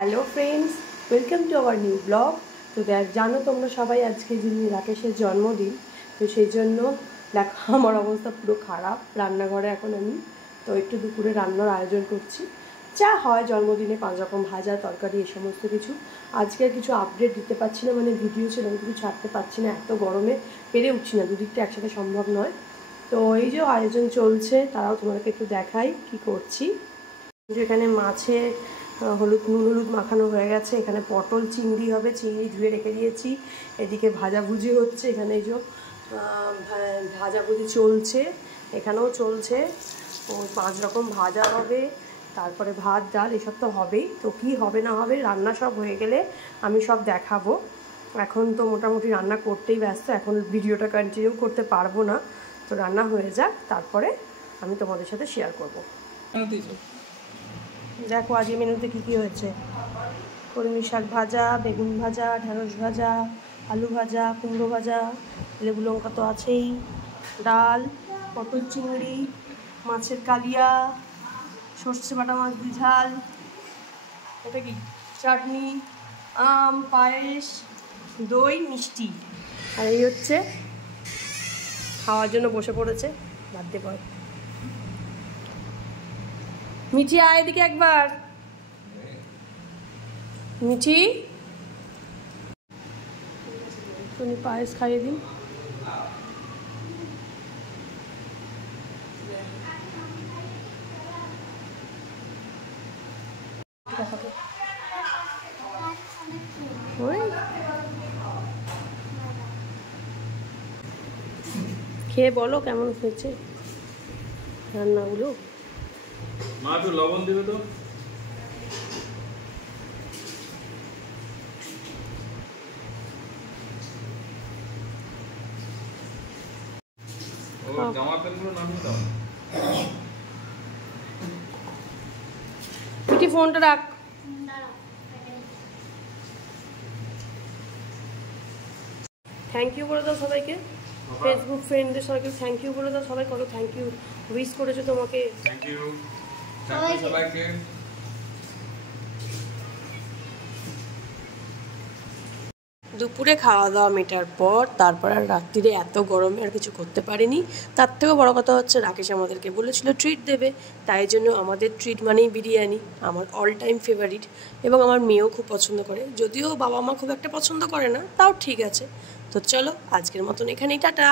Hello friends, welcome to our new blog. তো জানো তোমরা সবাই আজকে যিনি রাকেশের জন্মদিন, তো সেই জন্য দেখো আমার অবস্থা পুরো খারাপ। রান্নাঘরে এখন আমি তো একটু দুপুরে রান্নার আয়োজন করছি। যা হয় জন্মদিনে 5 রকম ভাজা তরকারি এই সমস্ত কিছু। আজকে আর কিছু আপডেট দিতে পারছি না, মানে ভিডিও সেরকম কিছু ছাড়তে পারছি না, এত গরমে পেরে উঠছি না, দুদিকটা একসাথে সম্ভব নয়। তো এই যে আয়োজন চলছে, তারাও তোমাদেরকে একটু দেখাই কি করছি। এখানে মাছে নুন হলুদ মাখানো হয়ে গেছে। এখানে পটল চিংড়ি হবে, চিংড়ি ধুয়ে রেখে দিয়েছি। এদিকে ভাজাভুজি হচ্ছে, এখানে এই যে ভাজাভুজি চলছে, এখানেও চলছে। 5 রকম ভাজা হবে, তারপরে ভাত ডাল এসব তো হবেই। তো কী হবে না হবে রান্না সব হয়ে গেলে আমি সব দেখাবো। এখন তো মোটামুটি রান্না করতেই ব্যস্ত, এখন ভিডিওটা কন্টিনিউ করতে পারবো না। তো রান্না হয়ে যাক, তারপরে আমি তোমাদের সাথে শেয়ার করবো। দেখো আজকে মেনুতে কী কী হয়েছে। কলমি শাক ভাজা, বেগুন ভাজা, ঢেঁড়স ভাজা, আলু ভাজা, কুমড়ো ভাজা, লেবু লঙ্কা তো আছেই, ডাল, পটল চিংড়ি, মাছের কালিয়া, সর্ষে বাটা মাছ দিয়ে ঝাল, এটা কি চাটনি, আম, পায়েস, দই, মিষ্টি। আর এই হচ্ছে খাওয়ার জন্য বসে পড়েছে বার্থডে বয়। মিঠি আয় এদিকে একবার। মিঠি তুমি পায়েস খাইয়ে দিন। খেয়ে বলো কেমন হয়েছে রান্নাগুলো। মা একটু লবণ দিবে তো। ও জামা প্যান্টগুলো নামিয়ে দাও। মিঠি ফোনটা রাখ। থ্যাংক ইউ বলে দাও সবাইকে, ফেসবুক ফ্রেন্ডদের সবাইকে থ্যাংক ইউ বলে দাও। সবাই কত থ্যাংক ইউ উইশ করেছো তোমাকে। থ্যাংক ইউ সবাইকে। দুপুরে খাওয়া দাওয়া মেটার পর তারপর আর রাত্রিরে এত গরমে আর কিছু করতে পারিনি। তার থেকেও বড় কথা হচ্ছে রাকেশ আমাদেরকে বলেছিল ট্রিট দেবে, তাই জন্য আমাদের ট্রিট মানেই বিরিয়ানি, আমার অল টাইম ফেভারিট। এবং আমার মেয়েও খুব পছন্দ করে, যদিও বাবা মা খুব একটা পছন্দ করে না, তাও ঠিক আছে। তো চলো আজকের মতন এখানেই টাটা।